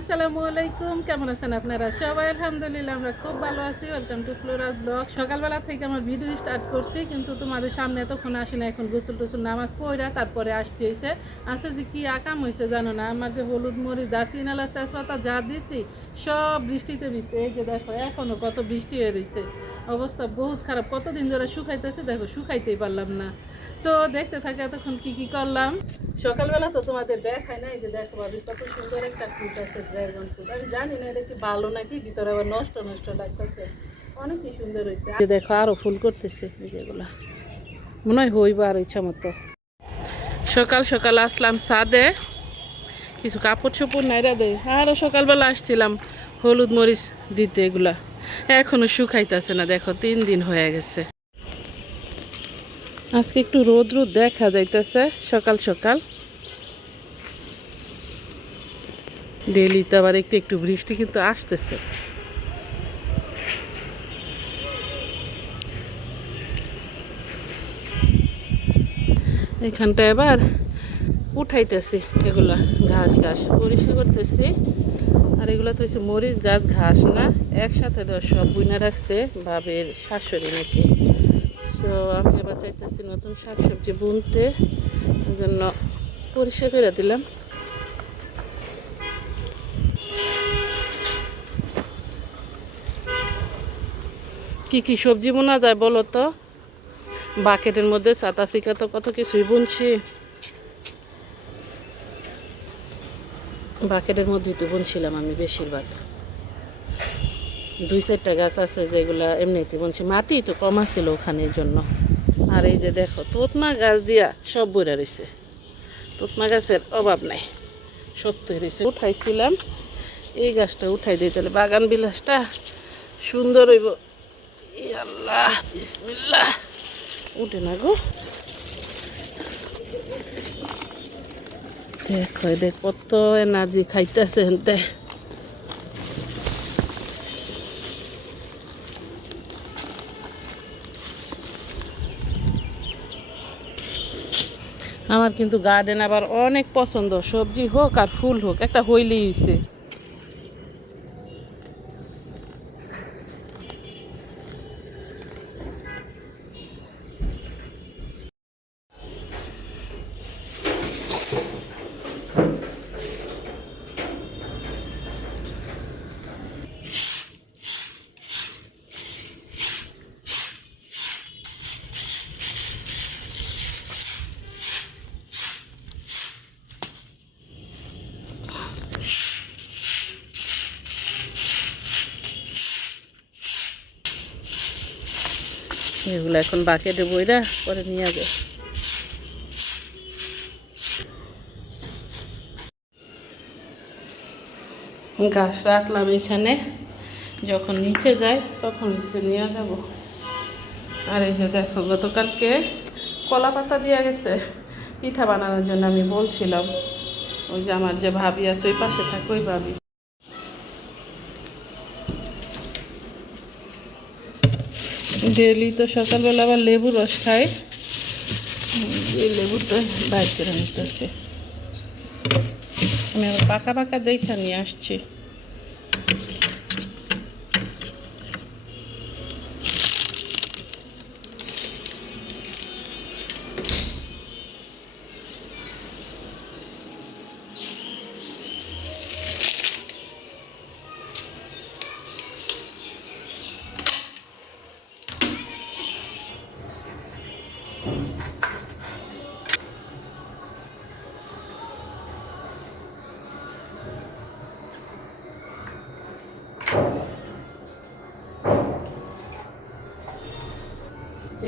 আসসালামু আলাইকুম, কেমন আছেন আপনারা সবাই? আলহামদুলিল্লাহ আমরা খুব ভালো আছি। Welcome to Flora's blog. সকালবেলা থেকে আমার ভিডিও স্টার্ট করছি, কিন্তু তোমাদের সামনে এতক্ষণ আসি না। এখন গোসল টোসল নামাজ পড়া তারপরে আসতে হয়েছে। আসে যে কি আকাম হয়েছে জানো না, আমার যে হলুদ মরিচ দারচিনি এলাচ তেজপাতা যা দিচ্ছি সব বৃষ্টিতে ভিজতে। এই যে দেখো এখনও কত বৃষ্টি হয়ে রয়েছে, অবস্থা বহুত খারাপ। কতদিন ধরে শুকাইতেছে, দেখো শুকাইতেই পারলাম না। সো দেখতে থাকে এতক্ষণ কি কি করলাম। সকালবেলা তো তোমাদের দেখায় না, এই যে দেখো ভাবি কত সুন্দর একটা ফ্রুট আছে, ড্রাগন ফ্রুট। আমি জানি না এটা কি ভালো নাকি, ভিতরে আবার নষ্ট নষ্ট লাগতেছে। অনেকই সুন্দর হয়েছে। দেখো আরো ফুল করতেছে, যেগুলা মনে হয় হইবা আর ইচ্ছা মতো। সকাল সকাল আসলাম ছাদে, কিছু কাপড় চোপড় নাইরা দেয়। আরও সকালবেলা আসছিলাম হলুদ মরিচ দিতে, এগুলা এখনো শুকাইতেছে না। দেখো 3 দিন হয়ে গেছে। আজকে একটু রোদ রোদ দেখা যাইতেছে সকাল সকাল। ডেইলি তো আবার একটু একটু বৃষ্টি কিন্তু আসতেছে। এখানটা এবার উঠাইতেছি এগুলা ঘাস ঘাস পরিষ্কার করতেছি। আর এগুলো তো হচ্ছে মরিচ গাছ, ঘাস না, একসাথে তো সব বুনে রাখছে বাবের শাশুড়ি নাকি। তো আমি আবার চাইতেছি নতুন শাকসবজি বুনতে, এই জন্য পরিষ্কার করে দিলাম। কি কি সবজি বোনা যায় বলো তো? বাকেটের মধ্যে সাউথ আফ্রিকা তো কত কিছুই বুনছি, বাকেটের মধ্যেই তো বুনছিলাম আমি বেশিরভাগ। 2-4টা গাছ আছে যেগুলা এমনিতে বুনছি, মাটি তো কম ছিল ওখানের জন্য। আর এই যে দেখো তোতমা গাছ দিয়া সব বইরা রয়েছে, তোতমা গাছের অভাব নাই, সত্যি রয়েছে। উঠাইছিলাম, এই গাছটা উঠাই দিই তাহলে বাগান বিলাসটা সুন্দর হইব। আল্লাহ বিসমিল্লাহ, উঠে না গো। দেখো দেখ কত এনার্জি খাইতেছে হেনতে। আমার কিন্তু গার্ডেন আবার অনেক পছন্দ, সবজি হোক আর ফুল হোক একটা হইলেই হইছে। এগুলো এখন বাকেটে বইরা পরে নিয়ে যাবে। গাছ রাখলাম এখানে, যখন নিচে যায় তখন নিচে নিয়ে যাব। আর এই যে দেখো গতকালকে কলা পাতা দিয়ে গেছে পিঠা বানানোর জন্য। আমি বলছিলাম ওই যে আমার যে ভাবি আছে ওই পাশে থাকে, ওই ভাবি। ডেলি তো সকালবেলা আবার লেবু রস খাই, এই লেবুটা বাইর করে নিতেছে। আমি আবার পাকা পাকা দেখা নিয়ে আসছি।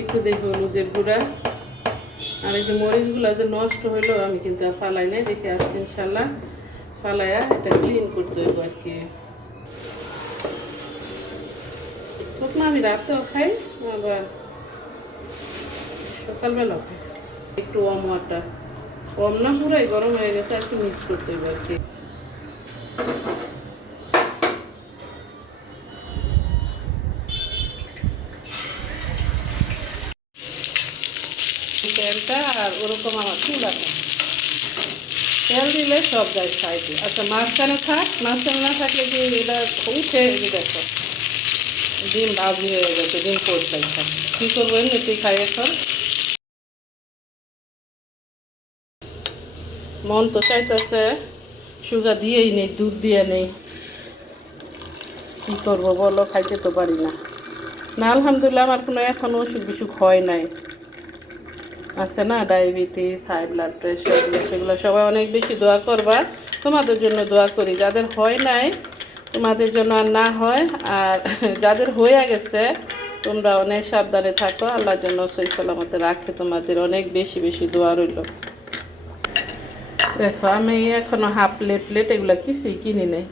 একটু দেখবো হলুদের গুঁড়া। আর এই যে মরিচগুলো যে নষ্ট হইলো আমি কিন্তু আর ফালাই নাই, দেখে আজকে ইনশাল্লাহ ফালাইয়া এটা ক্লিন করতে হইব আর কি। শুকনো আমি রাতেও খাই আবার সকালবেলাও খাই। একটু ওয়াটারটা কম না, পুরাই গরম হয়ে গেছে, আর কি মিক্স করতে হইব আর কি। প্যানটা আর ওরকম আমার চুল আছে, তেল দিলে সব যায় সাইডে। আচ্ছা মাঝখানে থাক, মাঝখানে না থাকলে কি এটা উঠে দেখো ডিম ভাজি হয়ে গেছে, ডিম পড়লাই থাক। কী করবো এমনিতেই খাই এখন। মন তো চাইতেছে সুগার দিয়েই নেই, দুধ দিয়ে নেই, কী করবো বলো, খাইতে তো পারি না। না আলহামদুলিল্লাহ আমার কোনো এখনও অসুখ বিসুখ হয় নাই। আছে না ডায়াবেটিস, হাই ব্লাড প্রেশার, সেগুলো সবাই অনেক বেশি দোয়া করবা। তোমাদের জন্য দোয়া করি, যাদের হয় নাই তোমাদের জন্য আর না হয়, আর যাদের হয়ে গেছে তোমরা অনেক সাবধানে থাকো, আল্লাহর জন্য সহি সালামতে রাখে, তোমাদের অনেক বেশি বেশি দোয়া রইল। দেখো আমি এখনও হাফ প্লেট এগুলো কিছুই কিনি নেই।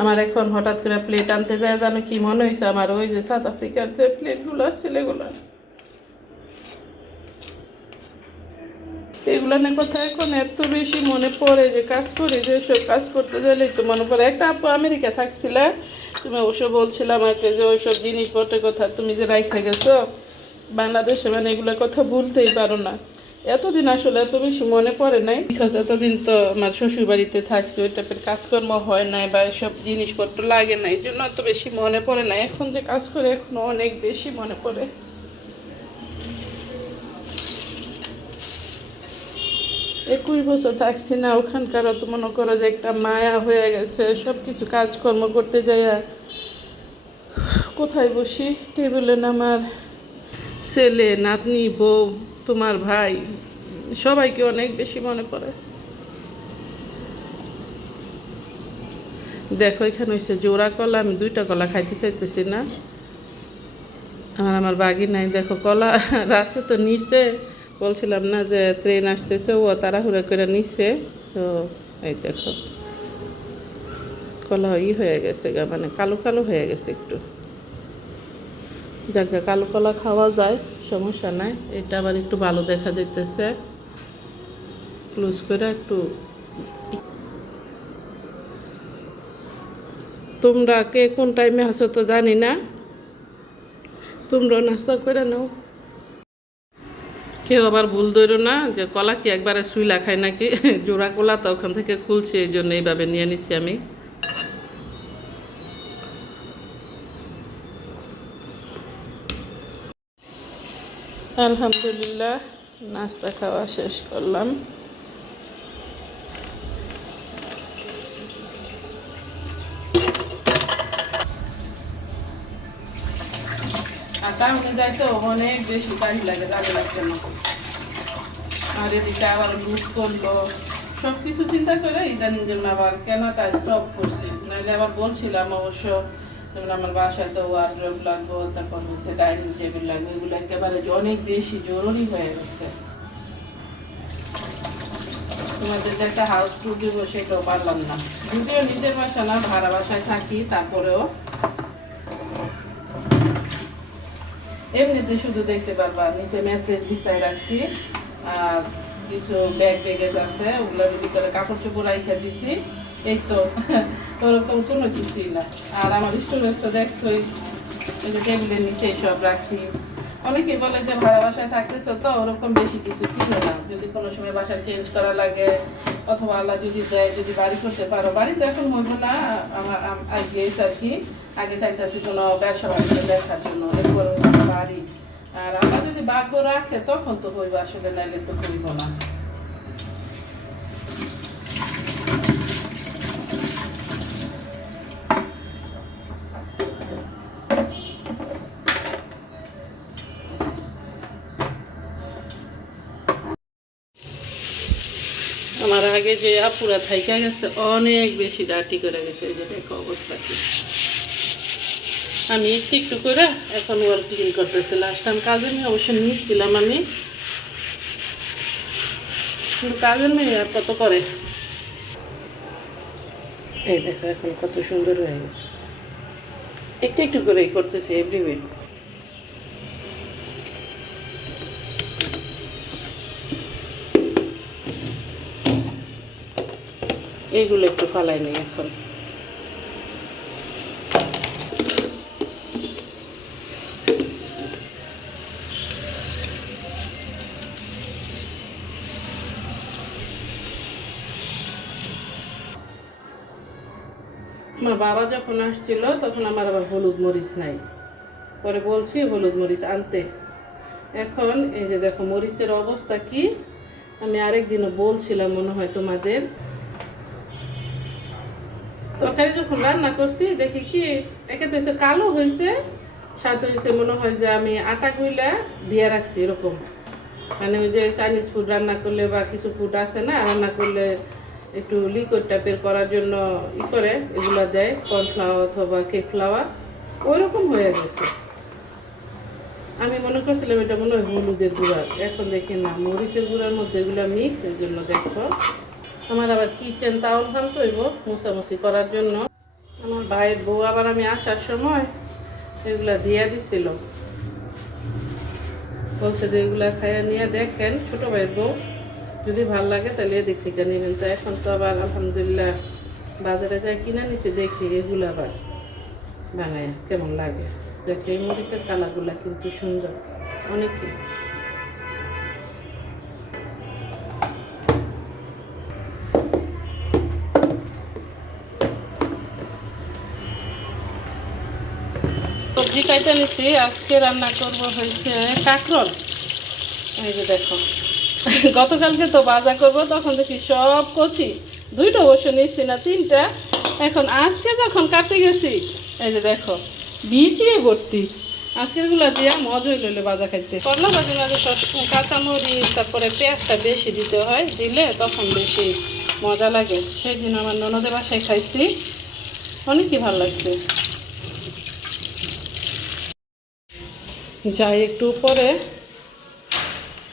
আমার এখন হঠাৎ করে প্লেট আনতে যায় জানো কি মনে হয়েছে, আমার ওই যে সাউথ আফ্রিকার যে প্লেটগুলো আছে এগুলো নিয়ে কথা এখন এত বেশি মনে পড়ে যে কাজ করি, যে সব কাজ করতে গেলেই তো মনে পড়ে। একটা আপু আমেরিকা থাকছিলে, তুমি অবশ্য বলছিলে আমাকে যে ওইসব জিনিসপত্রের কথা তুমি যে রাইখা গেছো বাংলাদেশে, মানে এগুলোর কথা ভুলতেই পারো না। এতদিন আসলে এত বেশি মনে পড়ে নাই, বিকজ এতদিন তো আমার শ্বশুর বাড়িতে থাকছি, ওই টাইপের কাজকর্ম হয় নাই বা এসব জিনিসপত্র লাগে না, এই জন্য এত বেশি মনে পড়ে না। এখন যে কাজ করে এখন অনেক বেশি মনে পড়ে। 21 বছর থাকছি না ওখানকারও তো মনে করো যে একটা মায়া হয়ে গেছে, সব কিছু কাজকর্ম করতে যাইয়া কোথায় বসি টেবিলে আমার ছেলে নাতনি বউ তোমার ভাই সবাইকে অনেক বেশি মনে পড়ে। দেখো এখানে হয়েছে জোড়া কলা, আমি 2টা কলা খাইতে চাইতেছি না, আমার বাগি নাই। দেখো কলা রাতে তো নিচে বলছিলাম না যে ট্রেন আসতেছে, ও তাড়াহুড়া করে নিচ্ছে। তো এই দেখো কলা হয়ে গেছে গা, মানে কালো কালো হয়ে গেছে একটু। যাকে কালো কলা খাওয়া যায় সমস্যা নাই, এটা আবার একটু ভালো দেখা যাইতেছে, ক্লোজ করে একটু। তোমরা কে কোন টাইমে আসো তো জানি না, তোমরাও নাস্তা করে নাও। কেউ আবার ভুল ধরো না যে কলা কি একবারে শুইলা খায় নাকি, জোড়া কলা তো ওখান থেকে খুলছে, এই জন্য এইভাবে নিয়ে নিছি আমি। আলহামদুলিল্লাহ নাস্তা খাওয়া শেষ করলাম। আটা অনুযায়ী তো অনেক বেশি টাইম লাগে দাঁড়ানোর জন্য, আর এদিকে আবার লুজ করলো সব কিছু চিন্তা করে ইদানিং জন্য আবার কেনাটা স্টপ করছি, নাহলে আবার বলছিলাম অবশ্য যেমন আমার বাসায় তো ওয়ার্ডরোব লাগবো, তারপর হচ্ছে ডাইনিং টেবিল লাগবে, এগুলো একেবারে অনেক বেশি জরুরি হয়ে গেছে। তোমাদের যে একটা হাউস ট্যুর দিব সেটাও পারলাম না, যদিও নিজের বাসা না ভাড়া বাসায় থাকি, তারপরেও এমনিতে শুধু দেখতে পারবা নিচে ম্যাট্রেস বিছাই রাখছি, আর কিছু ব্যাগেজ আছে ওগুলোর ভিতরে কাপড় চোপড় রাইখা দিছি, এই তো ওরকম কোনো কিছুই না। আর আমার স্টোরেজ তো দেখছোই, টেবিলের নিচে সব রাখি। অনেকে বলে যে ভাড়া বাসায় থাকতেছো তো ওরকম বেশি কিছু কিনো না, যদি কোনো সময় বাসা চেঞ্জ করা লাগে অথবা আল্লাহ যদি দেয়, যদি বাড়ি করতে পারো, বাড়ি তো এখন হইব না আমার আগে আর কি, আগে চাইতেছি কোনো ব্যবসা বাণিজ্য দেখার জন্য, এরপর বাড়ি, আর আমরা যদি ভাগ্য রাখে তখন তো হইব, আসলে নাইলে তো হইব না। আমার আগে যে আপুরা থাইকা গেছে অনেক বেশি ডার্টি করে গেছে, এই যে দেখো অবস্থা কি। আমি একটু একটু করে এখন ওয়াল ক্লিন করতেছি, লাস্ট টাইম কাজের মেয়ে অবশ্য নিয়েছিলাম আমি, কিন্তু কাজের মেয়ে আর কত করে। এই দেখো এখন কত সুন্দর হয়ে গেছে, একটু একটু করেই করতেছি এভরিওয়ে। এইগুলো একটু ফালাই নেই এখন। আমার বাবা যখন আসছিল তখন আমার আবার হলুদ মরিচ নাই, পরে বলছি হলুদ মরিচ আনতে। এখন এই যে দেখো মরিচের অবস্থা কি, আমি আরেকদিনও বলছিলাম মনে হয় তোমাদের। তরকারি যখন রান্না করছি দেখি কি একে তো হয়েছে কালো হয়েছে, সাথে হয়েছে মনে হয় যে আমি আটা গুইলা দিয়ে রাখছি এরকম। মানে ওই যে চাইনিজ ফুড রান্না করলে বা কিছু ফুড আছে না, রান্না করলে একটু লিকুইড টাইপের করার জন্য করে এগুলো দেয়, কর্নফ্লাওয়ার অথবা কেক ফ্লাওয়ার, ওইরকম হয়ে গেছে। আমি মনে করছিলাম এটা মনে হয় হলুদের গুঁড়া, এখন দেখি না মরিচের গুঁড়ার মধ্যে এগুলো মিক্স। এর জন্য দেখো আমার আবার কিচেন তাওয়াল ভাবতে হইব মোছামুছি করার জন্য। আমার ভাইয়ের বউ আবার আমি আসার সময় এগুলা দিয়ে দিছিল, বলছে যে এগুলা খাইয়া নিয়ে দেখেন, ছোট ভাইয়ের বউ, যদি ভাল লাগে তাহলে এদিক থেকে নেবেন। তো এখন তো আবার আলহামদুলিল্লাহ বাজারে যাই কিনা নিছি, দেখি এগুলো আবার বানায় কেমন লাগে। দেখে এই মরিচের কালারগুলা কিন্তু সুন্দর অনেকই। সবজি কাইটা নিছি, আজকে রান্না করব হয়েছে কাঁকরোল। এই যে দেখো গতকালকে তো বাজা করব, তখন দেখি সব কচি, দুইটা অবশ্য নিচ্ছি না, 3টা। এখন আজকে যখন কাটতে গেছি এই যে দেখো বিচিয়ে ভর্তি। আজকেরগুলো দিয়ে মজা হইলে বাজা খাইতে। করলা ভাজির মাঝে সবসময় কাঁচামরিচ তারপরে পেঁয়াজটা বেশি দিতে হয়, দিলে তখন বেশি মজা লাগে। সেই দিন আমার ননদের বাসায় খাইছি, অনেকই ভালো লাগছে। যাই একটু উপরে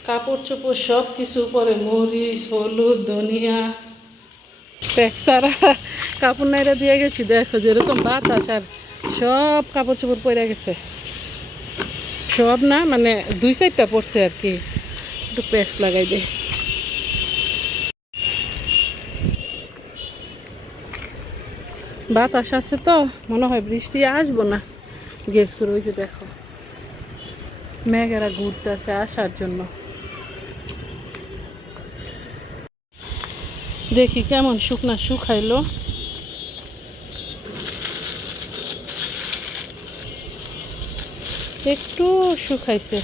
কাপড় চোপড় সব কিছু উপরে, মরিচ হলুদ ধনিয়া প্যাক সারা কাপড় নাইরা দিয়ে গেছি। দেখো যেরকম বাতাস, আর সব কাপড় চোপড় পরে গেছে, সব না মানে 2-4টা পড়ছে আর কি, একটু প্যাক্স লাগাই দে। বাতাস আছে তো মনে হয় বৃষ্টি আসবো না, গেস করে ওই যে দেখো মেঘেরা ঘুরতেছে আসার জন্য। দেখি কেমন শুকনা শুকাইলো। একটু শুকাইছে,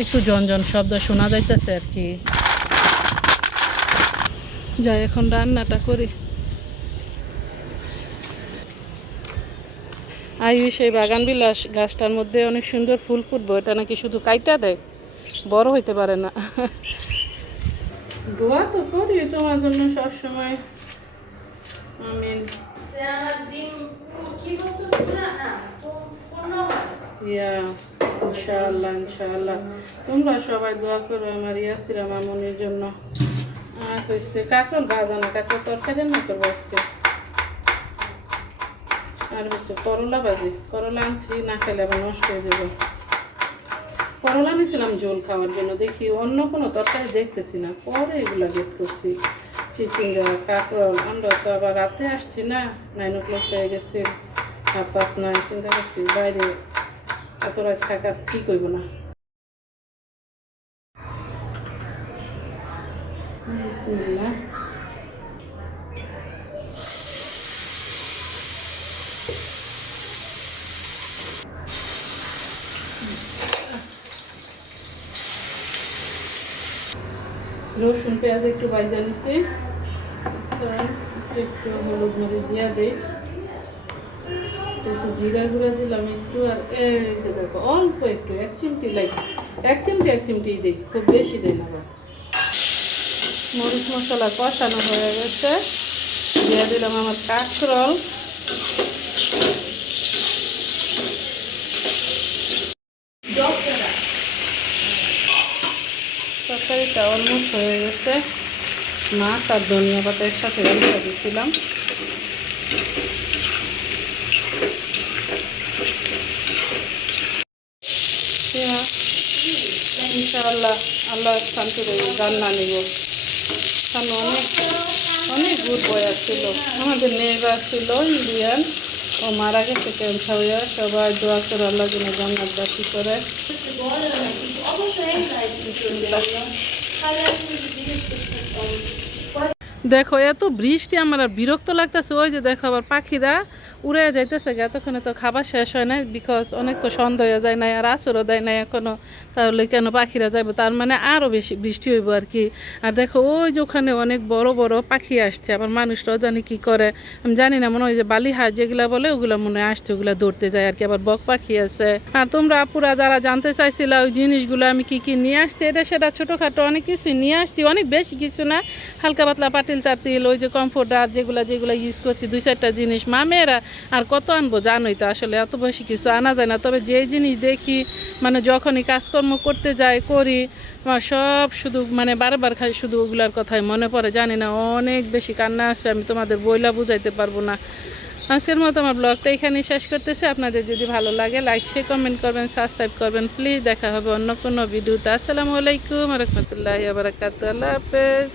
একটু ঝনঝন শব্দ শোনা যাইতেছে আর কি। যাই এখন রান্নাটা করি। আয়ুষ এই বাগান বিলাস গাছটার মধ্যে অনেক সুন্দর ফুল ফুটবো, এটা নাকি শুধু কাইটা দেয়, বড় হইতে পারে না। দোয়া তো করি তোমার জন্য সবসময়, আমিন। ইনশাআল্লাহ ইনশাআল্লাহ তোমরা সবাই দোয়া করো আমার ইয়াসিরা মামুনির জন্য। আর হচ্ছে কাঁকরোল ভাজা না, কাঁকরোল তরকারি না করবো আজকে। আর হচ্ছে করলা ভাজি, করলা আনছি, না খেলে আবার নষ্ট হয়ে যাবে। করলা নিয়েছিলাম ঝোল খাওয়ার জন্য, দেখি অন্য কোনো তরকারি দেখতেছি না, পরে এগুলো গেট করছি। চিচিঙ্গা কাঁকরোল, আমরা তো আবার রাতে আসছি না, 9 o'clock হয়ে গেছে, 9:30, চিন্তা করছি বাইরে এত রাত থাকা ঠিক হইব না। বিসমিল্লাহ। রসুন পেঁয়াজ একটু ভাজা নিছি, একটু হলুদ মরিচ দিয়া দিই, জিরা গুঁড়া দিলাম একটু, আর এই যে দেখো অল্প একটু 1 চিমটি লাগে, 1 চিমটি দিই, খুব বেশি দিই না। মরিচ মশলা কষানো হয়ে গেছে, দিয়ে দিলাম আমার কাঁকরোল। তরকারিটা অলমোস্ট হয়ে গেছে, মাছ আর ধনিয়া পাতা একসাথে রান্না দিয়েছিলাম। ইনশাআল্লাহ আল্লাহ শান্তি রান্না নিব। সামনে অনেক অনেক গুড বয় আসছিল, আমাদের নেইবার ছিল ইন্ডিয়ান, ও মারা গেছে ক্যান্সার হয়ে। সবাই দোয়া করে আল্লাহ যেন জান্নাতবাসী করে। দেখো এত বৃষ্টি আমার আর বিরক্ত লাগতেছে। ওই যে দেখো আবার পাখিরা উড়ে যাইতেছে গা, এতক্ষণে তো খাবার শেষ হয় না, বিকজ অনেক তো সন্ধ্যা হয়ে যায় নাই আর আসরও দেয় নাই এখনো, তাহলে কেন পাখিরা যাবে, তার মানে আরও বেশি বৃষ্টি হইব আর কি। আর দেখো ওই যে ওখানে অনেক বড় বড় পাখি আসছে, আবার মানুষরাও জানি কি করে আমি জানি না, মনে হয় যে বালিহাঁস যেগুলা বলে ওগুলো মনে হয় আসছে, ওগুলো ধরতে যায় আর কি। আবার বক পাখি আছে। আর তোমরা আপুরা যারা জানতে চাইছিলা ওই জিনিসগুলো আমি কি কি নিয়ে আসছি, এটা সেটা ছোটোখাটো অনেক কিছুই নিয়ে আসছি, অনেক বেশি কিছু না, হালকা পাতলা পাতিল টাতিল, ওই যে কমফোর্টার যেগুলো যেগুলো ইউজ করছি 2-4টা জিনিস, মামেরা আর কত আনবো জানোই তো, আসলে এত বেশি কিছু আনা যায় না। তবে যে জিনিস দেখি মানে যখনই কাজকর্ম করতে যাই করি, আমার সব শুধু মানে বারবার খাই শুধু ওগুলার কথাই মনে পড়ে, জানি না অনেক বেশি কান্না আসছে, আমি তোমাদের বইলা বুঝাইতে পারবো না। আজকের মতো আমার ব্লগটা এখানেই শেষ করতেছি। আপনাদের যদি ভালো লাগে লাইক শেয়ার কমেন্ট করবেন, সাবস্ক্রাইব করবেন প্লিজ। দেখা হবে অন্য কোনো ভিডিওতে। আসসালামু আলাইকুম রহমতুল্লাহি ওয়া বারাকাতুহু। আল্লাহ হাফেজ।